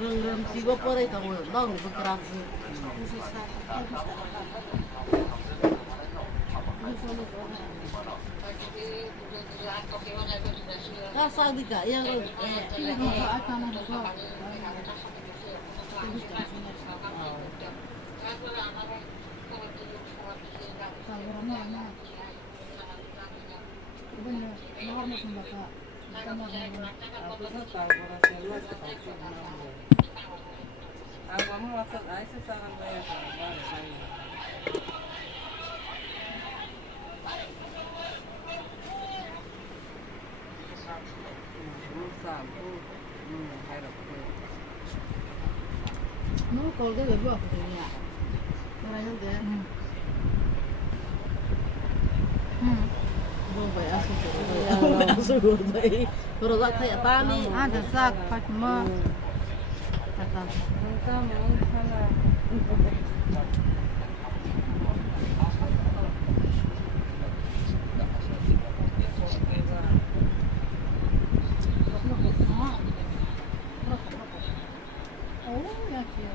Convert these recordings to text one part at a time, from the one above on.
Rừng chỉ có por đây tao ngồi đó người bực ra gì. Các sao đi cả yang nó có cái gì vậy? Cái này không thế. Không phải ăn sủi cảo vậy. Rồi ra thay ta đi. Ada sak Fatma.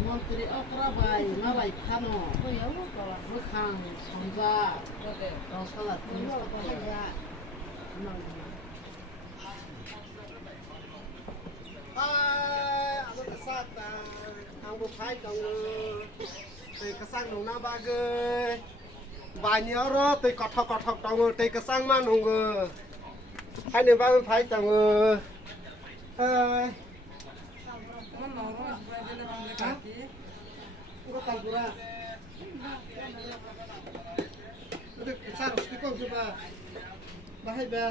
Menteri Akrabai, Mabai Kano, Bukhang, Hamza, Salat, aku kesat, aku khai dong, tây kesang dong na bagai, banyak orang tây kotak dong, tây kesang mana dong, hai nih bagai khai dong, Enggak tahu pura. Itu besar, itu kok coba. Bahaya.